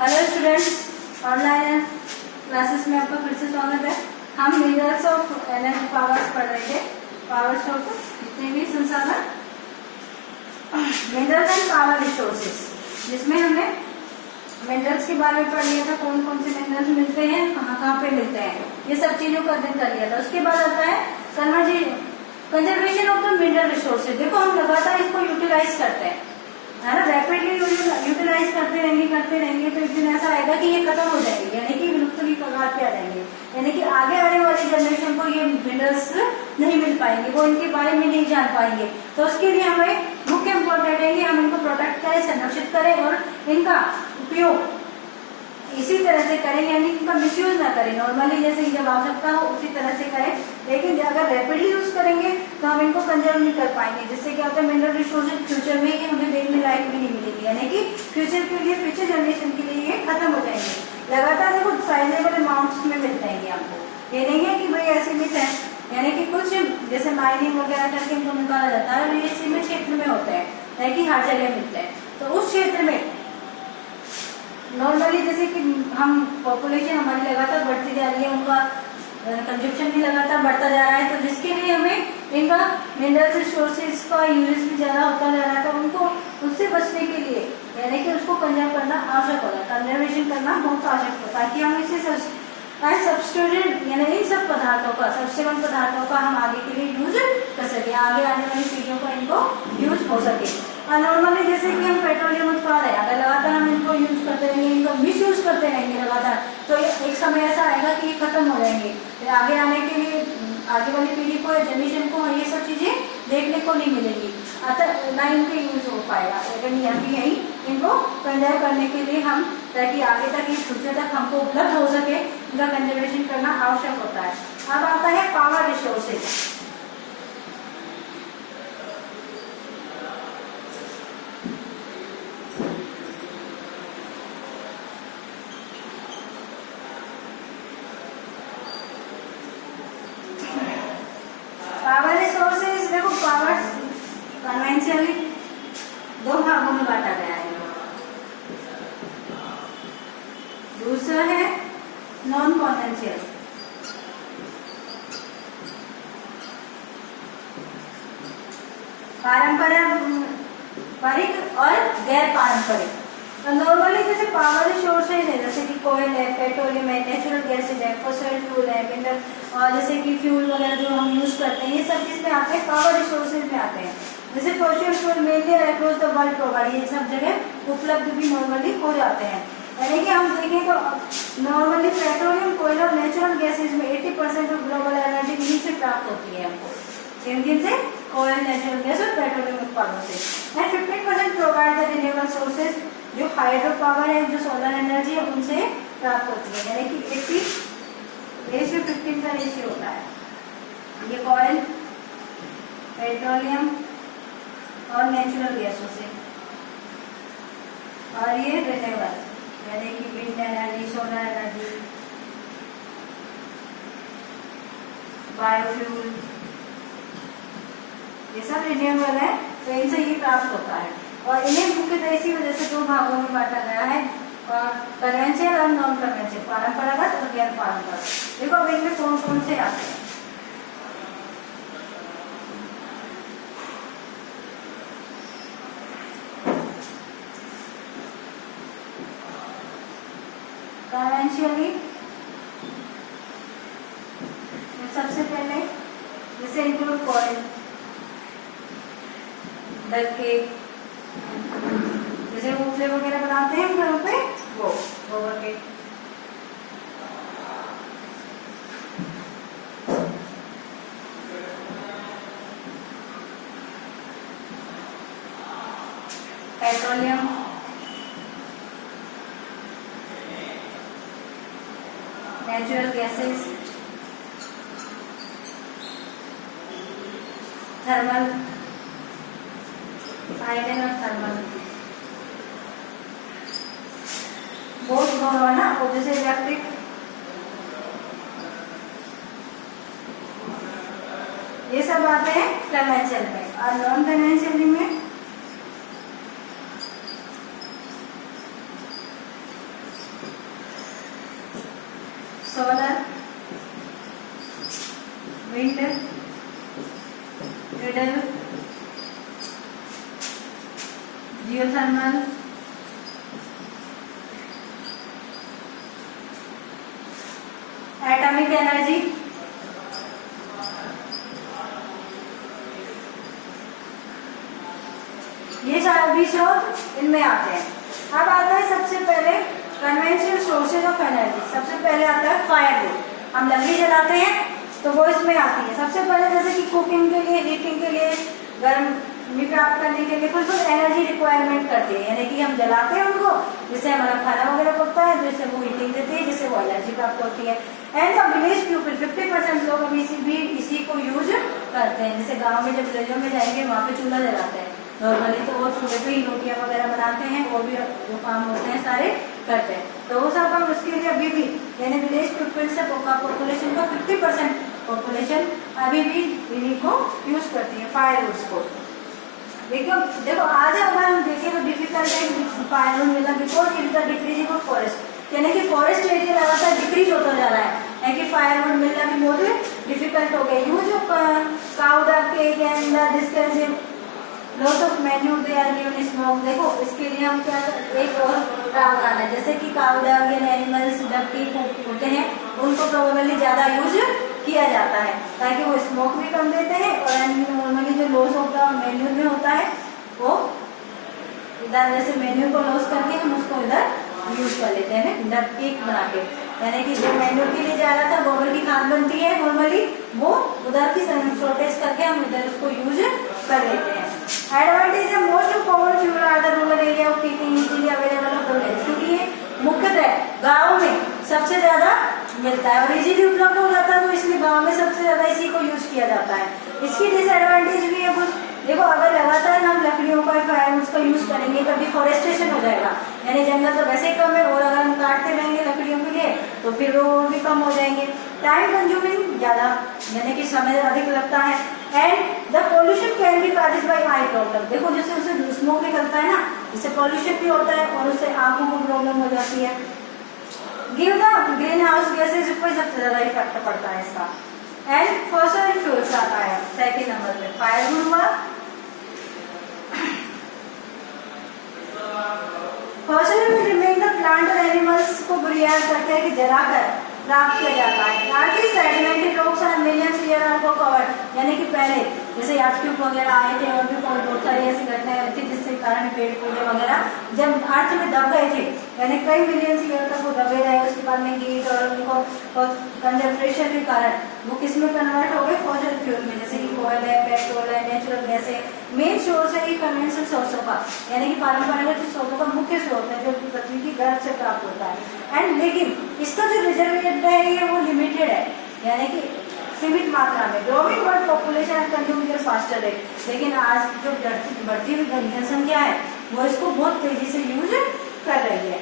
Hello students, online classes में आपका फिर से स्वागत है। हम मिनरल्स ऑफ एनर्जी पावर्स पढ़ रहे थे। पावर्स ऑफ जितने भी संसाधन, मिनरल्स एंड पावर रिसोर्सेस, जिसमें हमने मिनरल्स के बारे में पढ़ लिया था, कौन कौन से मिनरल्स मिलते हैं, कहाँ कहाँ पे मिलते हैं, ये सब चीजों का अध्ययन कर लिया था। उसके बाद आता है conservation of the mineral resources. देखो हम लगातार इसको यूटिलाइज करते हैं, है ना, रैपिडली यूटिलाइज करते रहेंगे तो एक दिन ऐसा आएगा कि ये खत्म हो जाएंगे, यानी कि विलुप्त की कगार पे आ जाएंगे, यानी कि आगे आने वाली जनरेशन को ये मिनरल्स नहीं मिल पाएंगे, वो इनके बारे में नहीं जान पाएंगे। तो उसके लिए हमें मुख्य इम्पोर्टेंट है कि हम इनको प्रोटेक्ट करें, संरक्षित करें और इनका उपयोग इसी तरह से करें, यानी इनका मिसयूज ना करें। नॉर्मली जैसे जब आवश्यकता हो उसी तरह से करें, लेकिन अगर रैपिडली यूज करेंगे तो हम इनको कंजर्व नहीं कर पाएंगे, जिससे क्या होता है मिनरल रिसोर्सेज फ्यूचर में ही हमें देखने लायक भी नहीं मिलेगी, यानी कि फ्यूचर के लिए, फ्यूचर जनरेशन के लिए ये खत्म हो जाएंगे। लगातार देखो साइजेबल अमाउंट्स में मिल जाएंगे हमको, ये नहीं है कि भाई ऐसे मिल है, यानी कि कुछ जैसे माइनिंग वगैरह करके इनको निकाला जाता है और ये सीमित क्षेत्र में होता है कि हर जगह मिलता है। तो उस क्षेत्र में नॉर्मली जैसे कि हम पॉपुलेशन हमारी लगातार बढ़ती जा रही है, उनका कंजप्शन भी लगातार बढ़ता जा रहा है, तो जिसके लिए हमें इनका मिनरल रिसोर्सेज का यूज भी ज्यादा होता जा रहा है, तो उनको उससे बचने के लिए यानी कि उसको कंजर्व करना आवश्यक होगा, कंजर्वेशन करना बहुत आवश्यक होता है, ताकि हम इसे सब्स्टिट्यूट यानी इन सब पदार्थों का, सबसेवन पदार्थों का हम आगे के लिए यूज कर सके, आगे आने वाली चीजों का इनको यूज हो सके। और नॉर्मली जैसे कि हम पेट्रोलियम उत्पाद है, अगर लगातार हम इनको यूज करते रहेंगे, इनको मिस यूज करते रहेंगे लगातार, तो एक समय ऐसा आएगा कि ये खत्म हो जाएंगे। तो आगे आने के लिए, आगे वाली पीढ़ी को, जनरेशन को ये सब चीजें देखने को नहीं मिलेगी, अतः ना इनका यूज हो पाएगा। लेकिन यही इनको कंजर्व करने के लिए हम, ताकि आगे तक, इस फ्यूचर तक हमको उपलब्ध हो सके, इनका कंजर्वेशन करना आवश्यक होता है। अब आता है पावर रिसोर्सेज। पावर रिसोर्सेज देखो, पावर कन्वेंशनली दो भागों में बांटा गया है। दूसरा है नॉन कॉन्वेंशियल, पारंपरिक और गैर पारंपरिक। तो नॉर्मली जैसे पावर रिसोर्सेज है, जैसे कि कोयल है, पेट्रोलियम है, नेचुरल गैसेज है, फॉसिल फ्यूल है, मिनरल, और जैसे कि फ्यूल वगैरह जो हम यूज करते हैं, ये सब किसमें आते हैं, पावर रिसोर्सेज में आते हैं। जैसे fossil fuel mainly across the world provide, ये सब जगह उपलब्ध भी नॉर्मली हो जाते हैं। यानी कि हम देखें तो नॉर्मली पेट्रोलियम, कोयला और नेचुरल गैसेज में 80% ऑफ ग्लोबल एनर्जी इन्हीं से प्राप्त होती है हमको, किन से, कोयल, नेचुरल गैस और पेट्रोलियम उत्पादों से। And 15% provide the renewable sources, जो हाइड्रो पावर है, जो सोलर एनर्जी है, उनसे प्राप्त होती है, यानी कि 80:15 का रेशियो होता है। ये कोयल, पेट्रोलियम और नेचुरल गैसों से, और ये रिन्यूएबल यानी कि wind energy, solar energy, biofuel, ये सब रिन्यूएबल है, तो इनसे ये प्राप्त होता है। और इन्हें मुख्यतः इसी वजह से दो भागों में बांटा गया है, कन्वेंशनल और नॉन कन्वेंशनल, परंपरागत और गैर परंपरागत। देखो अब इनमें कौन कौन से आते हैं। कन्वेंशनली सबसे पहले जैसे इंक्लूड कोयल, डक्के, जैसे उपले वगैरह बनाते हैं घरों पे, वो गोबर के, petroleum, natural gases, thermal, iron और थर्मल, बहुत दोनों है ना, और जैसे इलेक्ट्रिक, ये सब आते हैं कन्वेंशनल में। और नॉन कन्वेंशनल में जियोथर्मल, एटॉमिक एनर्जी, ये सारे भी स्रोत इनमें आते हैं। अब आता है सबसे पहले कन्वेंशनल सोर्सेज ऑफ एनर्जी। सबसे पहले आता है फायरवुड, हम लकड़ी जलाते हैं तो वो इसमें आती है। सबसे पहले जैसे कि कुकिंग के लिए, हीटिंग के लिए, गर्म प्राप्त करने के लिए फुल एनर्जी रिक्वायरमेंट करती है, यानी कि हम जलाते हैं उनको जिससे हमारा खाना वगैरह पकता है, जिससे वो हीटिंग देती है, जिससे वो एनर्जी प्राप्त होती है। एंड द विलेज पीपल 50% लोग अभी इसी को यूज करते हैं। जैसे गाँव में जब विलेजों में जाएंगे वहाँ पे चूल्हा जलाते हैं नॉर्मली, तो वो चूल्हे पे ही रोटियां वगैरह बनाते हैं, और भी जो काम होते हैं सारे करते हैं। तो वो सब हम उसके लिए अभी भी, यानी विलेज पीपल से पॉपुलेशन का 50% पॉपुलेशन अभी भी इन्हीं को यूज करती है, फायरवुड्स को। देखो आज अगर हम देखें तो डिफिकल्ट है फायरवुड मिलना, because it the decreasing of forest, यानी कि फॉरेस्ट एरिया लगातार डिक्रीज होता जा रहा है कि फायरवुड मिलना भी बहुत डिफिकल्ट हो गया। Use of cow dung and discursive loss of manure they are given smoke. देखो इसके लिए हम क्या एक और प्रावधान है, जैसे कि काउ डंग एनिमल्स डंग होते हैं उनको प्रोबेबली ज्यादा यूज किया जाता है ताकि वो स्मोक भी कम देते हैं, और नॉर्मली जो लॉस ऑफ द मैन्यूर में होता है वो इधर, जैसे मैन्यूर को लॉस करके हम उसको इधर यूज कर लेते हैं डंग केक बना के, यानी कि जो मैन्यूर के लिए जा रहा था गोबर की खाद बनती है नॉर्मली, वो उधर की शॉर्टेज करके हम इधर उसको यूज कर लेते हैं। एडवांटेज है most common fuel are the rural area of keeping easily available of village, क्योंकि ये मुख्यतः गाँव में सबसे ज्यादा मिलता है और इजीली उपलब्ध हो जाता है, तो इसलिए गाँव में सबसे ज्यादा इसी को यूज किया जाता है। इसकी डिसएडवांटेज भी है कुछ। देखो अगर लगातार हम लकड़ियों का फायरवुड्स का यूज करेंगे तो डिफॉरेस्टेशन हो जाएगा, यानी जंगल तो वैसे ही कम है, और अगर हम काटते रहेंगे लकड़ियों के लिए तो फिर वो और भी कम हो जाएंगे। टाइम कंज्यूमिंग ज्यादा, यानी कि समय अधिक लगता है। And the pollution can be caused by I problem. देखो जैसे उससे स्मोक निकलता है ना, इससे पोल्यूशन भी होता है और उससे आंखों को प्रॉब्लम हो जाती है। Give the green house gases पर सबसे ज्यादा इफेक्ट पड़ता है इसका। एंड फॉसिल फ्यूल्स आता है सेकंड नंबर पे, फायरवुड हुआ। फॉसिल में रिमेन द प्लांट और एनिमल्स को बुनियाद करते हैं कि जलाकर प्राप्त किया जाता है। आर्थिक sedimented rocks are millions year ago covered, यानी कि पहले जैसे यादव वगैरह आए थे और भी बहुत सारी ऐसी घटनाएं हुई थी जिसके कारण पेड़ पौधे वगैरह जब अर्थ में दब गए थे, यानी कई मिलियंस ईयर तक वो दबे रहे, उसके बाद में हीट और उनको कंजर्वेशन के कारण वो किस में कन्वर्ट हो गए, फॉसिल फ्यूल में, जैसे कि कोयल है, पेट्रोल है, नेचुरल गैस है। मेन सोर्स है ये कन्वेंशनल सोर्सों का, यानी कि पारंपरिक स्रोतों का मुख्य स्रोत है जो पृथ्वी की गर्भ से प्राप्त होता है। एंड लेकिन इसका जो रिजर्वेट है ये वो लिमिटेड है, यानी कि सीमित मात्रा में। Growing world population and consuming faster rate, लेकिन आज जो बढ़ती हुई जनसंख्या है वो इसको बहुत तेजी से यूज कर रही है।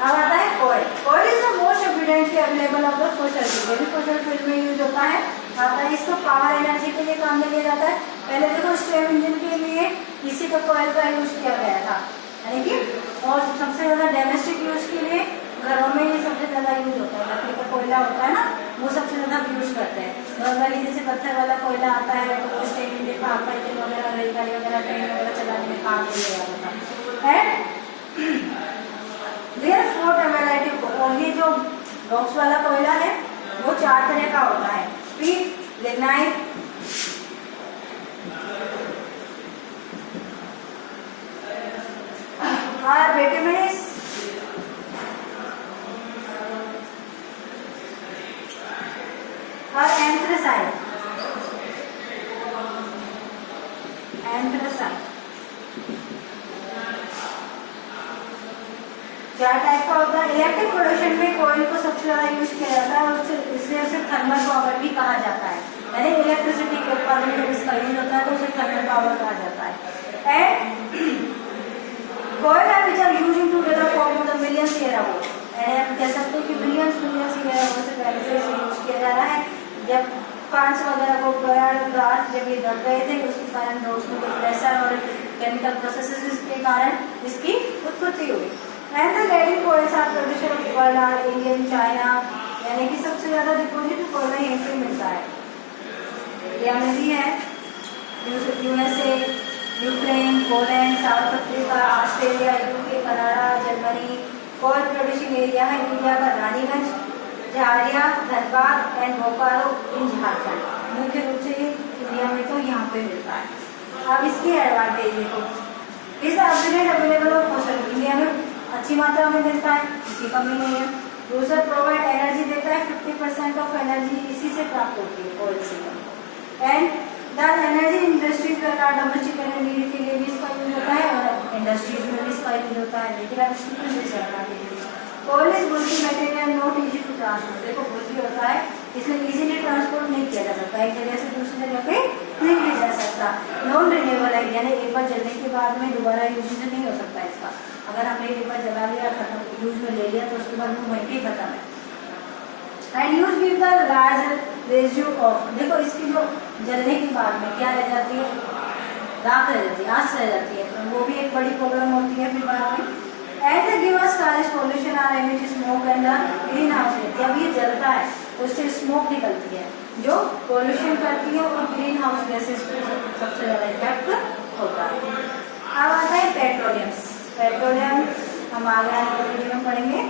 अब आता है oil. Oil is the most evidently available of the fossil fuel, भी फॉसिल फ्यूल में यूज होता है। आता है इसको पावर एनर्जी के लिए काम में लिया जाता है। पहले देखो स्टीम इंजन के लिए इसी का ऑयल का यूज किया गया था, यानी कि और सबसे ज्यादा डोमेस्टिक यूज के लिए घरों में ये सबसे ज्यादा यूज होता है। लकड़ी का कोयला होता है ना, वो सबसे ज्यादा यूज करते हैं। नॉर्मली जैसे पत्थर वाला कोयला आता है तो वो स्टीम इंजन पावर इंजन वगैरह, रेलगाड़ी वगैरह, ट्रेन वगैरह चलाने में काम लिया जाता था। देयर फोर वैरायटी, और ये जो बॉक्स वाला कोयला है वो 4 तरह का होता है, पीट, लिग्नाइट, और बिटुमिनस, और एंथ्रासाइट। क्या टाइप का होता है? इलेक्ट्रिक प्रोडक्शन में कोयल को सबसे ज्यादा यूज किया जाता है और इसलिए उसे थर्मल पावर भी कहा जाता है, यानी इलेक्ट्रिसिटी के उत्पादन में इसका यूज होता है तो उसे थर्मल पावर कहा जाता है। एंड कोयल है which are using to weather form the millions year ago, यानी आप कह सकते हो कि मिलियंस ईयर अगो से पहले से इसे यूज किया जा रहा है। जब प्लांट्स वगैरह को जब ये दब गए थे उसके कारण उसमें प्रेशर और केमिकल प्रोसेसेस के कारण इसकी उत्पत्ति हुई। And the leading coals are producer of world are India, China, यानी कि सबसे ज्यादा डिपोजिट कोयला यहीं से मिलता है। इंडिया में भी है, USA, Ukraine, Poland, coal producing area है इंडिया का रानीगंज, झारिया, धनबाद एंड बोकारो इन झारखंड। मुख्य रूप से ये इंडिया में तो यहाँ पे मिलता है। अब इसकी एडवांटेज देखो, इस अवेलेबल ऑफ फोसल इंडिया में अच्छी मात्रा में मिलता है, इसकी कमी नहीं है। दूसरा प्रोवाइड एनर्जी देता है, 50% ऑफ एनर्जी इसी से प्राप्त होती है ऑयल से। एंड द एनर्जी इंडस्ट्रीज का डोमेस्टिक एनर्जी के लिए भी इसका यूज होता है और इंडस्ट्रीज में भी इसका यूज होता है। लेकिन अब इसकी कुछ disadvantage, coal is bulky material not easy to transport. देखो बुल्की होता है, इसलिए इजीली ट्रांसपोर्ट नहीं किया जा सकता, एक जगह से दूसरी जगह पे नहीं ले जा सकता। नॉन रिन्यूएबल है, यानी एक बार जलने के बाद में दोबारा यूज नहीं हो सकता इसका। अगर हमने एक बार जला लिया, खत्म, यूज में ले लिया तो उसके बाद वो वहीं पे खत्म है। And use with the large residue of, देखो इसकी जो जलने के बाद में क्या रह जाती है, राख रह जाती है, आँच रह जाती है, तो वो भी एक बड़ी प्रॉब्लम होती है फिर बाद में। And give us causes pollution are emit smoke and green house, जब ये जलता है तो उससे स्मोक निकलती है जो पॉल्यूशन करती है और ग्रीन हाउस गैसेस को सबसे ज्यादा इफेक्ट होता है। अब आता है पेट्रोलियम। पेट्रोलियम हम आगे आने वाले वीडियो में पढ़ेंगे।